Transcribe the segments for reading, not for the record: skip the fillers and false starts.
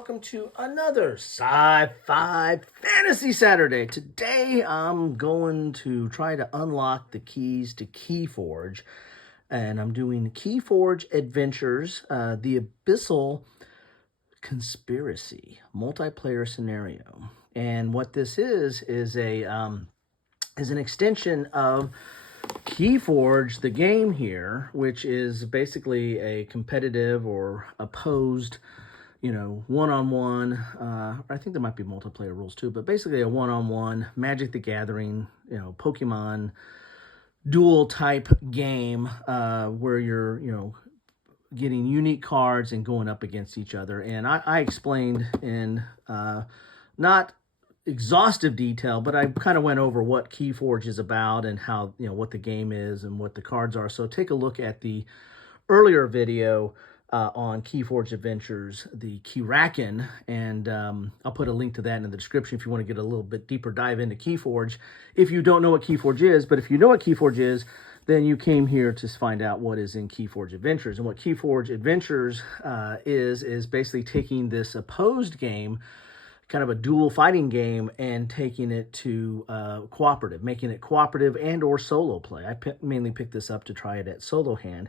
welcome to another Sci-Fi Fantasy Saturday. Today I'm going to try to unlock the keys to KeyForge, and I'm doing KeyForge Adventures, the Abyssal Conspiracy multiplayer scenario. And what this is an extension of KeyForge, the game here, which is basically a competitive or opposed, one-on-one, I think there might be multiplayer rules too, but basically a one-on-one Magic the Gathering, Pokemon duel type game, where you're, getting unique cards and going up against each other. And I explained in not exhaustive detail, but I kind of went over what KeyForge is about and how, what the game is and what the cards are. So take a look at the earlier video on KeyForge Adventures, the KEYRAKEN, and I'll put a link to that in the description if you want to get a little bit deeper dive into KeyForge. If you don't know what KeyForge is, but if you know what KeyForge is, then you came here to find out what is in KeyForge Adventures. And what KeyForge Adventures is basically taking this opposed game, kind of a dual fighting game, and taking it to cooperative, making it cooperative and or solo play. I mainly picked this up to try it at solo hand.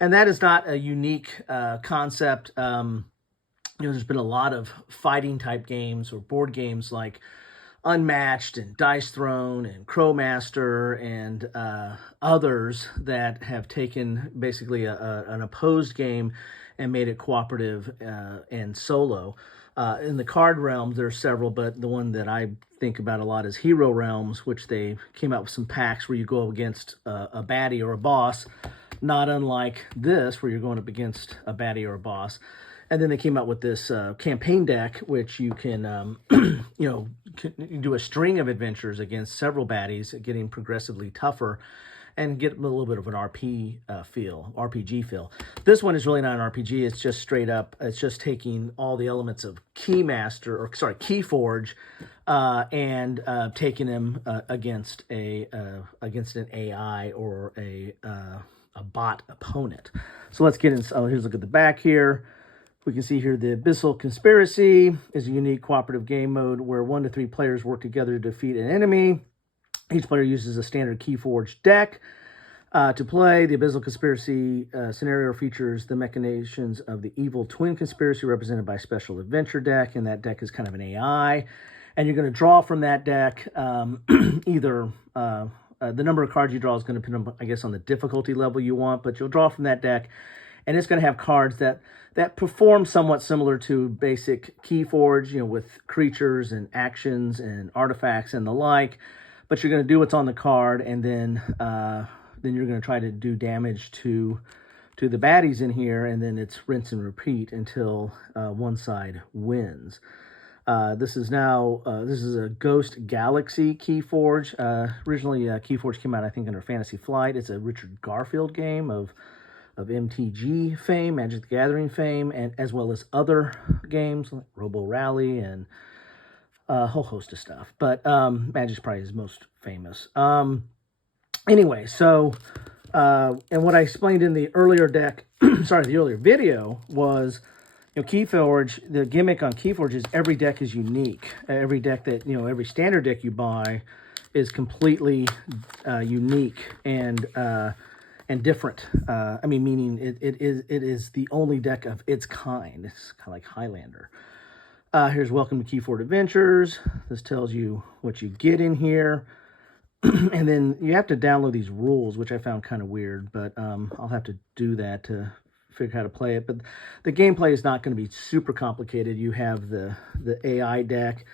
And that is not a unique concept. There's been a lot of fighting type games or board games like Unmatched and Dice Throne and Crowmaster and others that have taken basically an opposed game and made it cooperative and solo. In the card realms, there are several, but the one that I think about a lot is Hero Realms, which they came out with some packs where you go against a baddie or a boss, not unlike this, where you're going up against a baddie or a boss. And then they came out with this campaign deck, which you can, do a string of adventures against several baddies, getting progressively tougher, and get a little bit of an RPG feel. This one is really not an RPG. It's just straight up. It's just taking all the elements of KeyForge, and taking them against an AI or a bot opponent. So let's get in. Oh, here's a look at the back here. We can see here the Abyssal Conspiracy is a unique cooperative game mode where 1 to 3 players work together to defeat an enemy. Each player uses a standard KeyForge deck to play. The Abyssal Conspiracy scenario features the machinations of the evil twin conspiracy represented by a special adventure deck, and that deck is kind of an AI. And you're going to draw from that deck either the number of cards you draw is going to depend on, I guess, on the difficulty level you want, but you'll draw from that deck, and it's going to have cards that perform somewhat similar to basic KeyForge, with creatures and actions and artifacts and the like. But you're going to do what's on the card, and then you're going to try to do damage to the baddies in here, and then it's rinse and repeat until one side wins. This is a Ghost Galaxy KeyForge. Originally, KeyForge came out, I think, under Fantasy Flight. It's a Richard Garfield game of MTG fame, Magic the Gathering fame, and as well as other games like Robo Rally and a whole host of stuff. But Magic's probably his most famous. Anyway, so and what I explained in the earlier deck, the earlier video was, KeyForge, the gimmick on KeyForge is every deck is unique. Every deck that, every standard deck you buy is completely unique and different. Meaning it is the only deck of its kind. It's kind of like Highlander. Here's Welcome to KeyForge Adventures. This tells you what you get in here. And then you have to download these rules, which I found kind of weird, but I'll have to do that to figure out how to play it. But the gameplay is not going to be super complicated. You have the AI deck.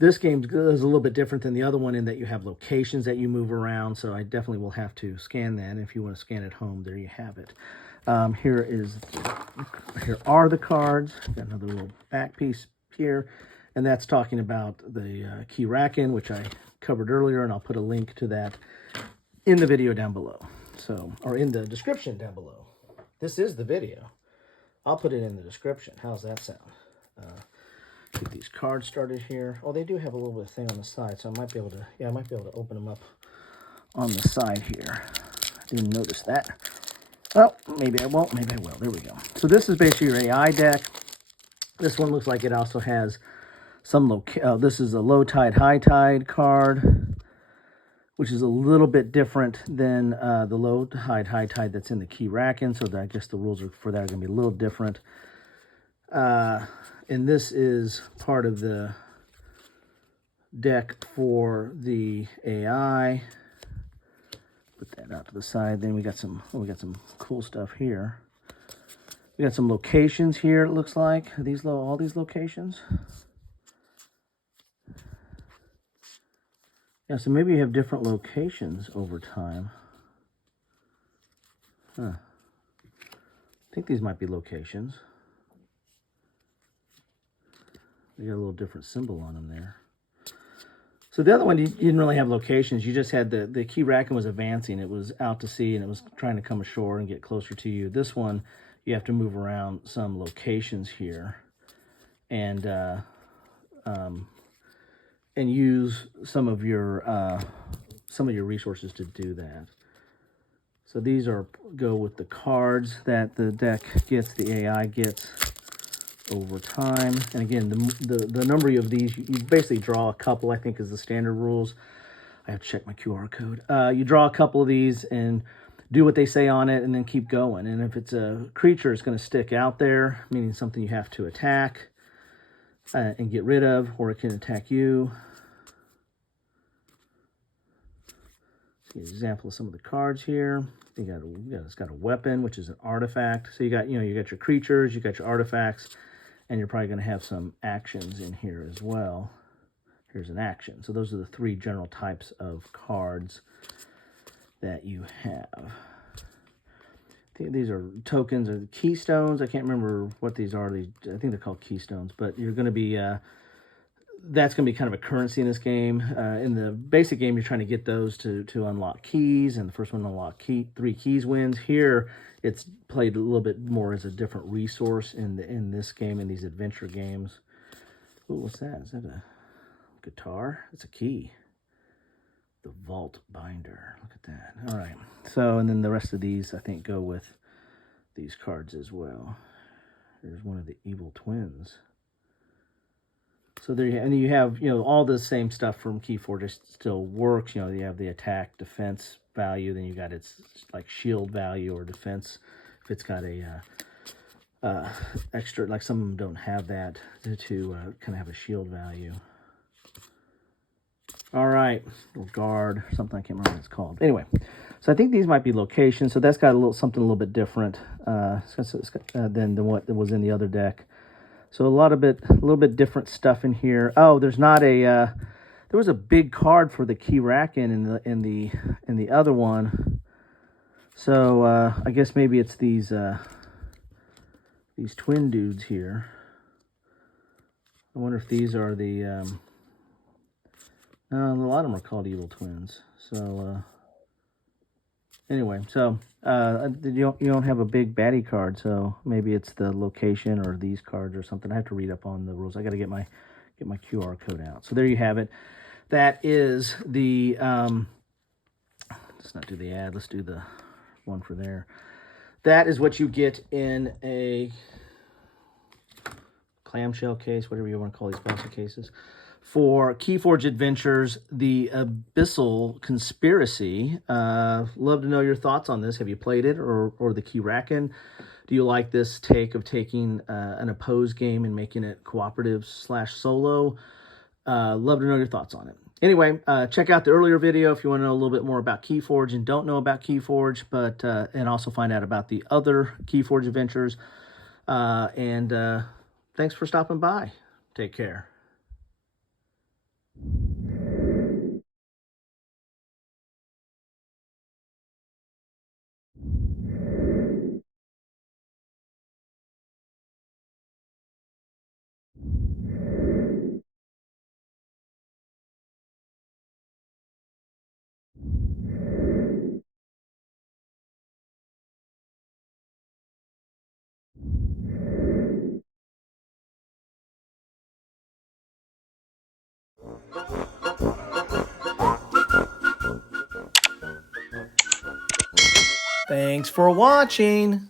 This game is a little bit different than the other one in that you have locations that you move around, so I definitely will have to scan that. And if you want to scan at home, there you have it. Here are the cards. Got another little back piece here, and that's talking about the KEYRAKEN, which I covered earlier, and I'll put a link to that in the video down below, or in the description down below. This is the video. I'll put it in the description. How's that sound? Get these cards started here. Oh, they do have a little bit of thing on the side, so I might be able to open them up on the side here. I didn't notice that. Well, maybe I won't, maybe I will. There we go. So this is basically your AI deck. This one looks like it also has some this is a low tide, high tide card, which is a little bit different than the low tide, high tide that's in the KeyRaken. So I guess the rules for that are going to be a little different. And this is part of the deck for the AI. Put that out to the side. Then we got some cool stuff here. We got some locations here. It looks like all these locations. Yeah, so maybe you have different locations over time. Huh. I think these might be locations. They got a little different symbol on them there. So the other one, you didn't really have locations. You just had the KeyRaken was advancing. It was out to sea, and it was trying to come ashore and get closer to you. This one, you have to move around some locations here, and use some of your resources to do that. So these go with the cards that the deck gets, the AI gets over time. And again, the number of these, you basically draw a couple, I think is the standard rules. I have to check my QR code. You draw a couple of these and do what they say on it, and then keep going. And if it's a creature, it's going to stick out there, meaning something you have to attack and get rid of, or it can attack you. See an example of some of the cards here. It's got a weapon, which is an artifact. So you got your creatures, you got your artifacts, and you're probably going to have some actions in here as well. Here's an action. So those are the three general types of cards that you have. These are tokens or keystones. I can't remember what these are. I think they're called keystones, but you're going to be that's going to be kind of a currency in this game. In the basic game, you're trying to get those to unlock keys, and the first one to unlock 3 keys wins. Here, it's played a little bit more as a different resource in this game, in these adventure games. Ooh, what's that? Is that a guitar? It's a key. The vault binder. Look at that. All right. So, and then the rest of these, I think, go with these cards as well. There's one of the evil twins. So there, and you have, all the same stuff from KeyForge still works. You have the attack, defense value. Then you got its like shield value or defense. If it's got a extra, like some of them don't have that to kind of have a shield value. All right, or guard, something I can't remember what it's called. Anyway, so I think these might be locations. So that's got something a little bit different than what was in the other deck. So a little bit different stuff in here. Oh, there's not there was a big card for the KeyRaken in the other one. So I guess maybe it's these twin dudes here. I wonder if these are the a lot of them are called evil twins. So anyway, so you don't have a big baddie card, so maybe it's the location or these cards or something. I have to read up on the rules. I got to get my QR code out. So there you have it. That is the let's not do the ad. Let's do the one for there. That is what you get in a clamshell case, whatever you want to call these plastic cases, for KeyForge Adventures, the Abyssal Conspiracy. Love to know your thoughts on this. Have you played it or the KeyRaken? Do you like this take of taking an opposed game and making it cooperative / solo? Love to know your thoughts on it. Anyway, check out the earlier video if you want to know a little bit more about KeyForge and don't know about KeyForge, but and also find out about the other KeyForge Adventures. And thanks for stopping by. Take care. Thanks for watching.